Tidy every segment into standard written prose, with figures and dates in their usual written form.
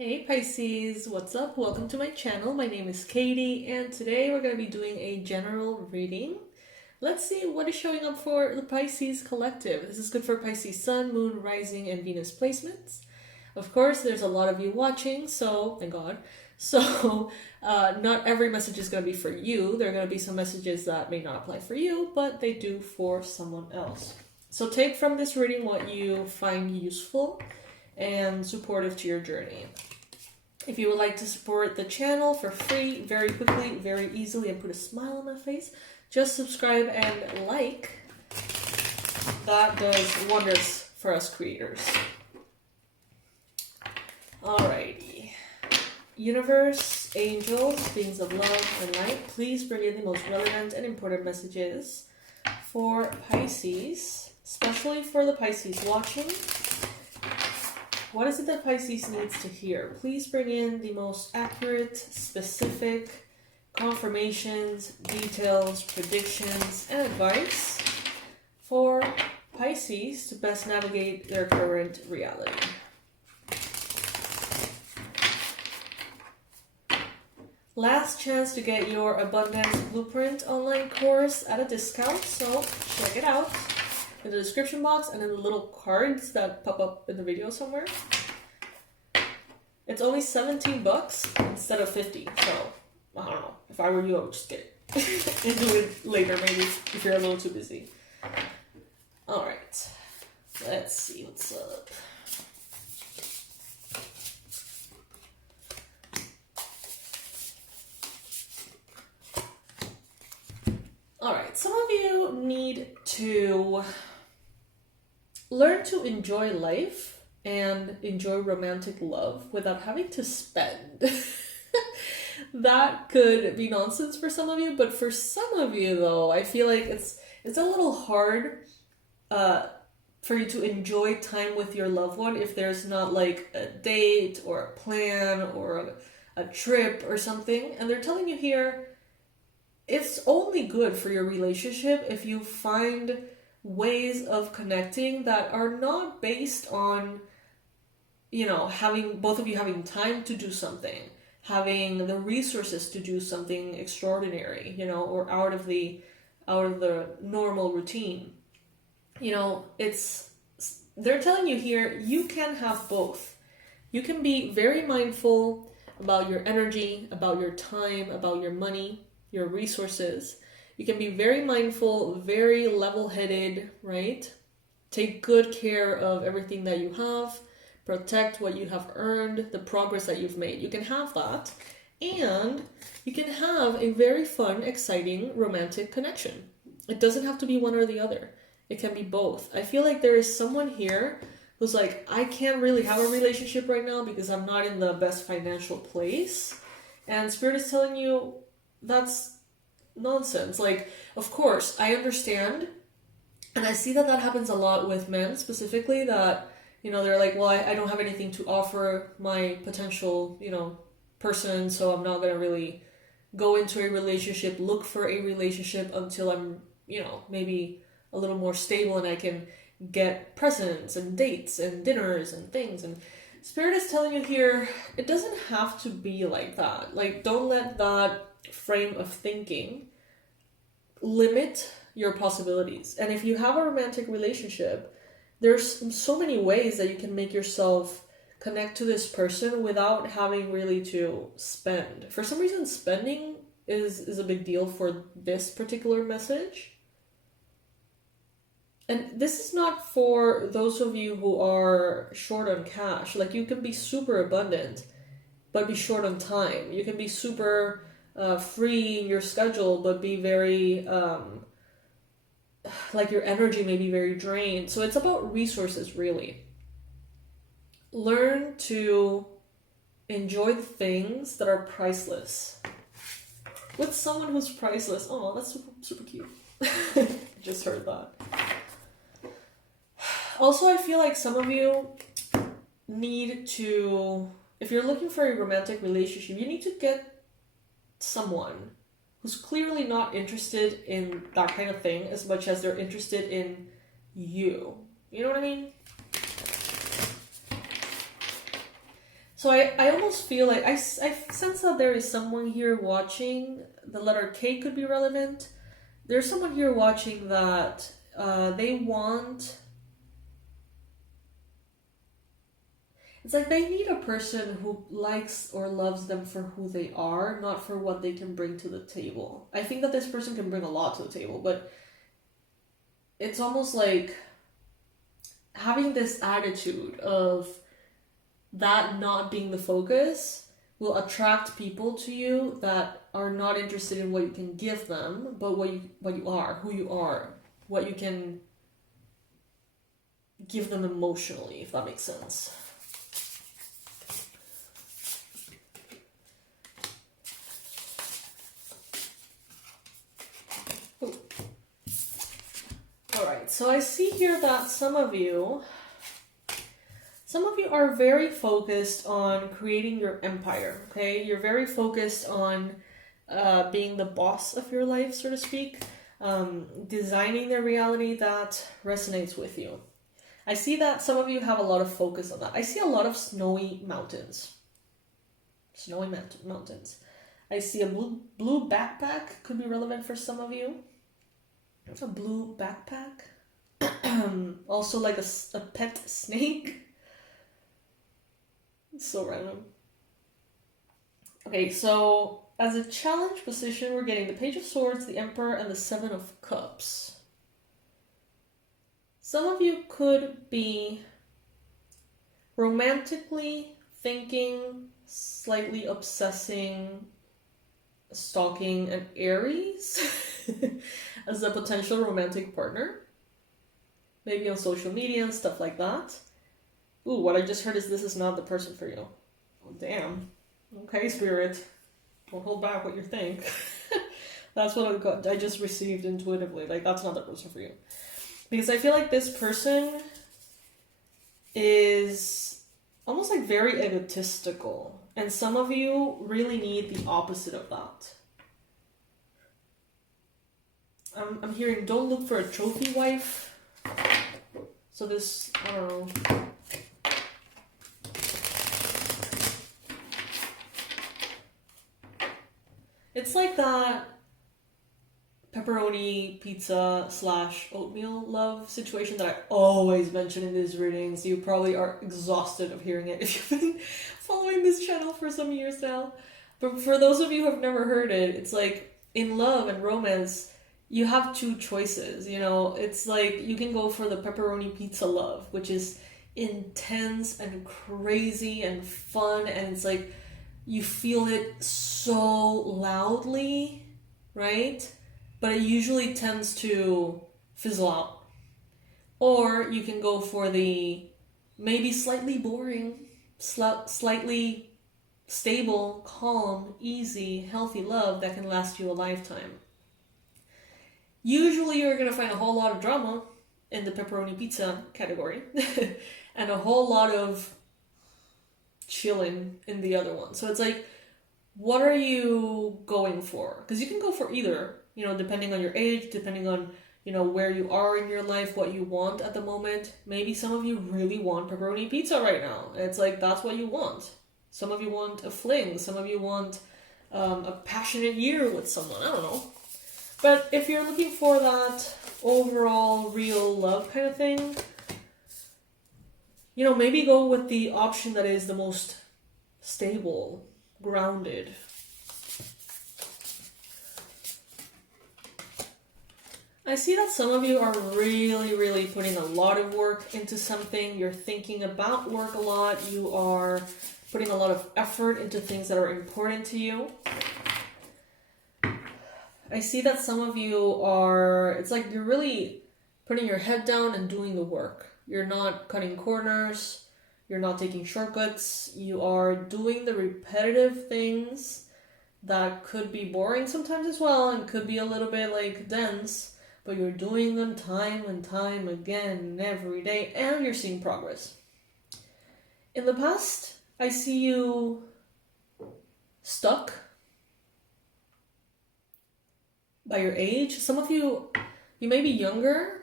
Hey Pisces, what's up? Welcome to my channel. My name is Katie and today we're going to be doing a general reading. Let's see what is showing up for the Pisces collective. This is good for Pisces Sun, Moon, Rising, and Venus placements. Of course, there's a lot of you watching, so thank God. So not every message is going to be for you. There are going to be some messages that may not apply for you, but they do for someone else. So take from this reading what you find useful and supportive to your journey. If you would like to support the channel for free, very quickly, very easily, and put a smile on my face, just subscribe and like. That does wonders for us creators. Alrighty. Universe, angels, beings of love and light, please bring in the most relevant and important messages for Pisces, especially for the Pisces watching. What is it that Pisces needs to hear? Please bring in the most accurate, specific confirmations, details, predictions, and advice for Pisces to best navigate their current reality. Last chance to get your Abundance Blueprint online course at a discount, so check it out in the description box and in the little cards that pop up in the video somewhere. It's only 17 bucks instead of 50, so I don't know. If I were you, I would just get it and do it later maybe if you're a little too busy. Alright, let's see what's up. Alright, some of you need to learn to enjoy life and enjoy romantic love without having to spend. That could be nonsense for some of you, but for some of you though, I feel like it's a little hard for you to enjoy time with your loved one if there's not like a date or a plan or a trip or something. And they're telling you here, it's only good for your relationship if you find ways of connecting that are not based on, you know, having both of you having time to do something, having the resources to do something extraordinary, you know, or out of the normal routine. You know, they're telling you here, you can have both. You can be very mindful about your energy, about your time, about your money, your resources. You can be very mindful, very level-headed, right? Take good care of everything that you have, protect what you have earned, the progress that you've made. You can have that, and you can have a very fun, exciting, romantic connection. It doesn't have to be one or the other. It can be both. I feel like there is someone here who's like, I can't really have a relationship right now because I'm not in the best financial place. And Spirit is telling you that's nonsense. Like, of course, I understand, and I see that happens a lot with men specifically, that, you know, they're like, well, I don't have anything to offer my potential, you know, person, so I'm not gonna really go into a relationship, look for a relationship until I'm, you know, maybe a little more stable and I can get presents and dates and dinners and things. And Spirit is telling you here, it doesn't have to be like that. Like, don't let that frame of thinking limit your possibilities. And if you have a romantic relationship, there's so many ways that you can make yourself connect to this person without having really to spend. For some reason, spending is a big deal for this particular message. And this is not for those of you who are short on cash. Like, you can be super abundant, but be short on time. You can be super free in your schedule, but be very, like, your energy may be very drained. So it's about resources, really. Learn to enjoy the things that are priceless. With someone who's priceless. Oh, that's super, super cute. Just heard that. Also, I feel like some of you need to, if you're looking for a romantic relationship, you need to get someone who's clearly not interested in that kind of thing as much as they're interested in you. You know what I mean? So I almost feel like I sense that there is someone here watching. The letter K could be relevant. There's someone here watching that they want... It's like they need a person who likes or loves them for who they are, not for what they can bring to the table. I think that this person can bring a lot to the table, but it's almost like having this attitude of that not being the focus will attract people to you that are not interested in what you can give them, but what you are, who you are, what you can give them emotionally, if that makes sense. Alright, so I see here that some of you are very focused on creating your empire, okay? You're very focused on being the boss of your life, so to speak, designing the reality that resonates with you. I see that some of you have a lot of focus on that. I see a lot of snowy mountains. Snowy mountains. I see a blue backpack, could be relevant for some of you. A blue backpack. Also like a pet snake. It's so random. Okay, so as a challenge position, we're getting the Page of Swords, the Emperor, and the Seven of Cups. Some of you could be romantically thinking, slightly obsessing, stalking an Aries as a potential romantic partner. Maybe on social media and stuff like that. Ooh, what I just heard is this is not the person for you. Oh, damn. Okay, Spirit. Don't hold back what you think. That's what I just received intuitively. Like, that's not the person for you. Because I feel like this person is almost like very egotistical. And some of you really need the opposite of that. I'm hearing don't look for a trophy wife. So this, I don't know. It's like that pepperoni pizza / oatmeal love situation that I always mention in these readings. You probably are exhausted of hearing it if you've been following this channel for some years now. But for those of you who have never heard it, it's like in love and romance, you have two choices, you know? It's like you can go for the pepperoni pizza love, which is intense and crazy and fun, and it's like you feel it so loudly, right? But it usually tends to fizzle out. Or you can go for the maybe slightly boring, slightly stable, calm, easy, healthy love that can last you a lifetime. Usually you're going to find a whole lot of drama in the pepperoni pizza category and a whole lot of chilling in the other one. So it's like, what are you going for? Because you can go for either, you know, depending on your age, depending on, you know, where you are in your life, what you want at the moment. Maybe some of you really want pepperoni pizza right now. It's like, that's what you want. Some of you want a fling. Some of you want a passionate year with someone. I don't know. But if you're looking for that overall real love kind of thing, you know, maybe go with the option that is the most stable, grounded. I see that some of you are really, really putting a lot of work into something. You're thinking about work a lot. You are putting a lot of effort into things that are important to you. I see that some of you are, it's like you're really putting your head down and doing the work. You're not cutting corners. You're not taking shortcuts. You are doing the repetitive things that could be boring sometimes as well and could be a little bit like dense, but you're doing them time and time again every day, and you're seeing progress. In the past, I see you stuck by your age. Some of you, you may be younger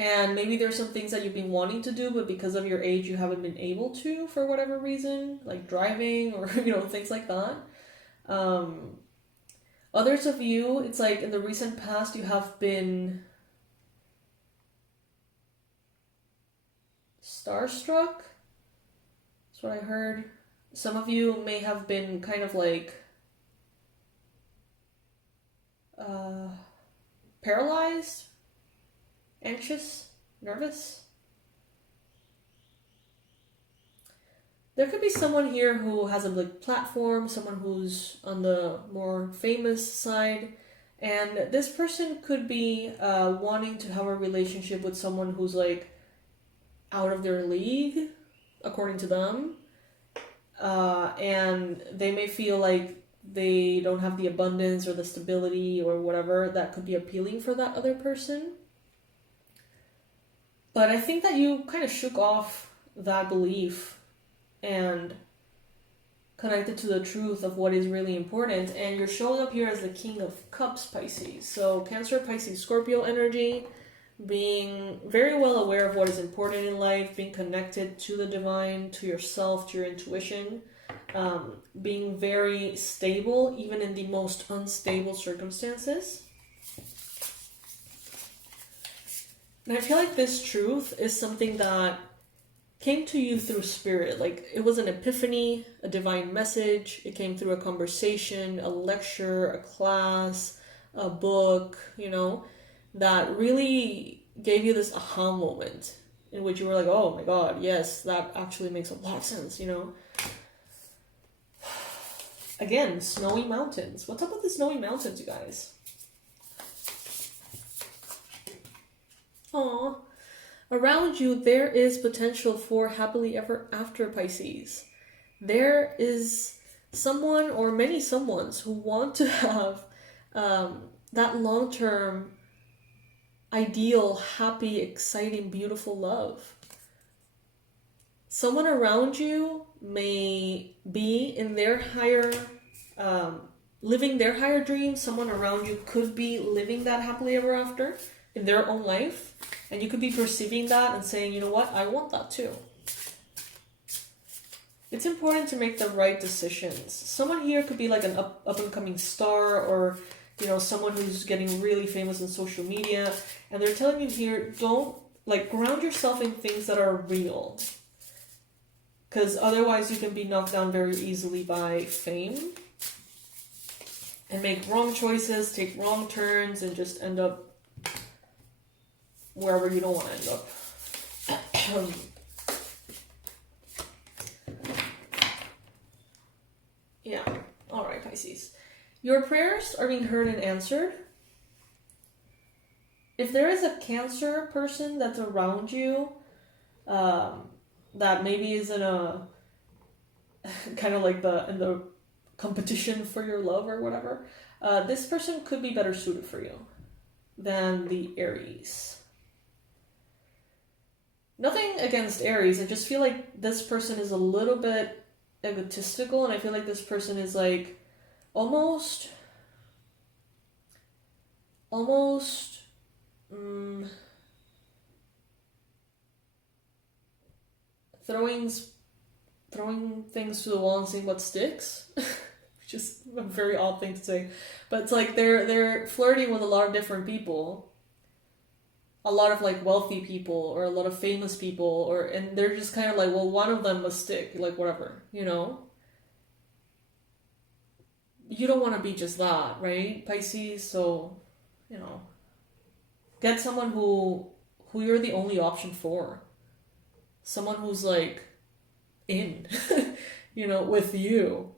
And maybe there's some things that you've been wanting to do, but because of your age, you haven't been able to for whatever reason, like driving or, things like that. Others of you, it's like in the recent past, you have been starstruck. That's what I heard. Some of you may have been kind of like paralyzed, anxious, nervous. There could be someone here who has a big platform, someone who's on the more famous side, and this person could be wanting to have a relationship with someone who's like out of their league, according to them, and they may feel like they don't have the abundance or the stability or whatever that could be appealing for that other person. But I think that you kind of shook off that belief and connected to the truth of what is really important, and you're showing up here as the King of Cups, Pisces. So Cancer, Pisces, Scorpio energy, being very well aware of what is important in life, being connected to the divine, to yourself, to your intuition, being very stable even in the most unstable circumstances. And I feel like this truth is something that came to you through spirit. Like it was an epiphany, a divine message. It came through a conversation, a lecture, a class, a book, that really gave you this aha moment in which you were like, oh my God, yes, that actually makes a lot of sense, Again, snowy mountains. What's up with the snowy mountains, you guys? Aww. Around you, there is potential for happily ever after, Pisces. There is someone or many someones who want to have that long-term, ideal, happy, exciting, beautiful love. Someone around you may be in their higher, living their higher dreams. Someone around you could be living that happily ever after in their own life. And you could be perceiving that and saying, you know what, I want that too. It's important to make the right decisions. Someone here could be like an up-and-coming star, or someone who's getting really famous on social media, and they're telling you here, don't ground yourself in things that are real, because otherwise you can be knocked down very easily by fame and make wrong choices, take wrong turns, and just end up wherever you don't want to end up. Yeah, all right, Pisces. Your prayers are being heard and answered. If there is a Cancer person that's around you, that maybe is in a kind of like in the competition for your love or whatever, this person could be better suited for you than the Aries. Nothing against Aries. I just feel like this person is a little bit egotistical, and I feel like this person is like almost throwing things to the wall and seeing what sticks, which is a very odd thing to say, but it's like they're flirting with a lot of different people, a lot of wealthy people or a lot of famous people, and they're just kind of like, well, one of them must stick, whatever, You don't want to be just that, right, Pisces? So, get someone who you're the only option for. Someone who's in, with you.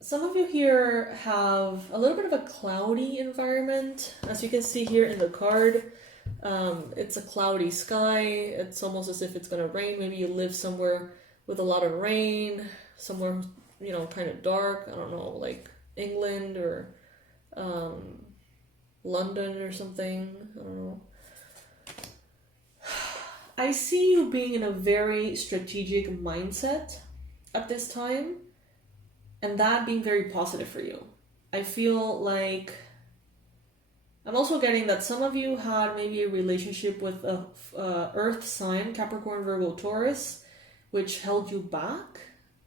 Some of you here have a little bit of a cloudy environment. As you can see here in the card, it's a cloudy sky. It's almost as if it's going to rain. Maybe you live somewhere with a lot of rain, somewhere, kind of dark. I don't know, like England or London or something. I don't know. I see you being in a very strategic mindset at this time, and that being very positive for you. I feel like I'm also getting that some of you had maybe a relationship with a earth sign, Capricorn, Virgo, Taurus, which held you back.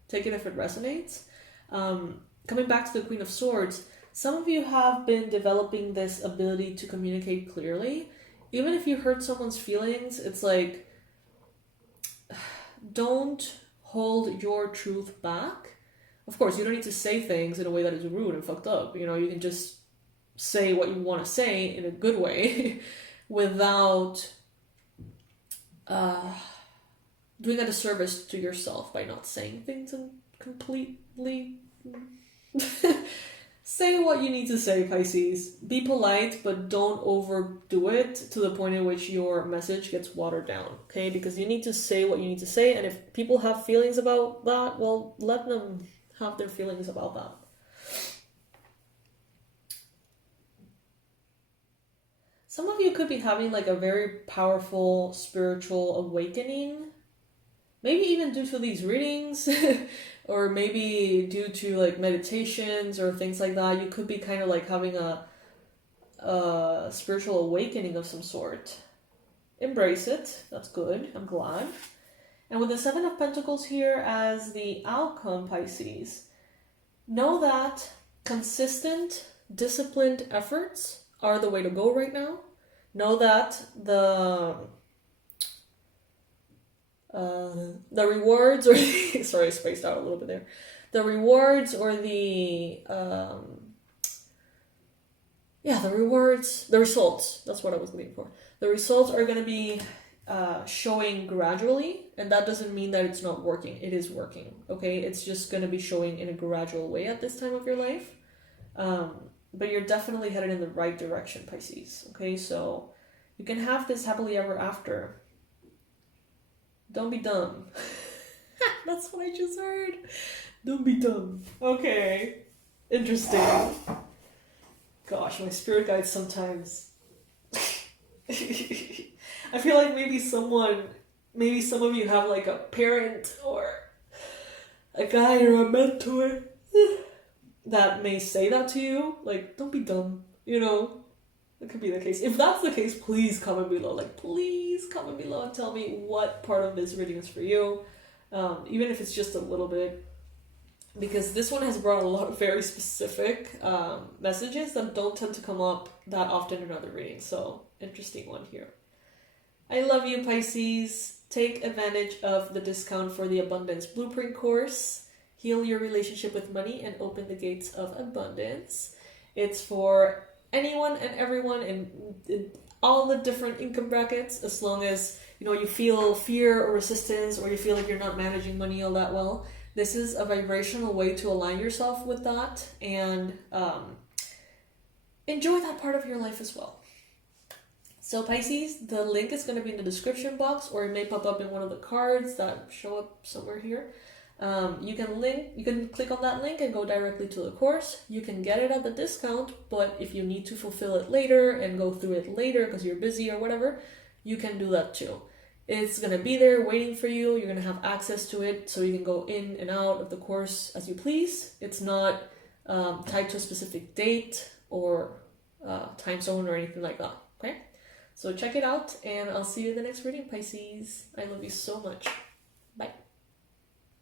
Take it if it resonates. Coming back to the Queen of Swords, some of you have been developing this ability to communicate clearly. Even if you hurt someone's feelings, it's like, don't hold your truth back. Of course, you don't need to say things in a way that is rude and fucked up. You know, you can just say what you want to say in a good way without doing a disservice to yourself by not saying things and completely say what you need to say, Pisces. Be polite, but don't overdo it to the point in which your message gets watered down, okay? Because you need to say what you need to say, and if people have feelings about that, well, let them have their feelings about that. Some of you could be having like a very powerful spiritual awakening. Maybe even due to these readings, or maybe due to like meditations or things like that. You could be kind of like having a spiritual awakening of some sort. Embrace it. That's good. I'm glad. And with the Seven of Pentacles here as the outcome, Pisces, know that consistent, disciplined efforts are the way to go right now. Know that the rewards, or sorry, I spaced out a little bit there. The rewards or the results. That's what I was looking for. The results are going to be showing gradually, and that doesn't mean that it's not working. It is working, okay? It's just going to be showing in a gradual way at this time of your life. But you're definitely headed in the right direction, Pisces, okay? So you can have this happily ever after. Don't be dumb. That's what I just heard. Don't be dumb. Okay. Interesting. Gosh, my spirit guides sometimes. I feel like maybe some of you have like a parent or a guy or a mentor that may say that to you. Like, don't be dumb, you know? That could be the case. If that's the case, please comment below. Like, please comment below and tell me what part of this reading is for you. Even if it's just a little bit. Because this one has brought a lot of very specific messages that don't tend to come up that often in other readings. So, interesting one here. I love you, Pisces. Take advantage of the discount for the Abundance Blueprint course. Heal your relationship with money and open the gates of abundance. It's for anyone and everyone in all the different income brackets, as long as you feel fear or resistance, or you feel like you're not managing money all that well. This is a vibrational way to align yourself with that and enjoy that part of your life as well. So Pisces, the link is going to be in the description box, or it may pop up in one of the cards that show up somewhere here. You can click on that link and go directly to the course. You can get it at the discount, but if you need to fulfill it later and go through it later because you're busy or whatever, you can do that too. It's going to be there waiting for you. You're going to have access to it, so you can go in and out of the course as you please. It's not tied to a specific date or time zone or anything like that, okay? So check it out, and I'll see you in the next reading, Pisces. I love you so much. Bye.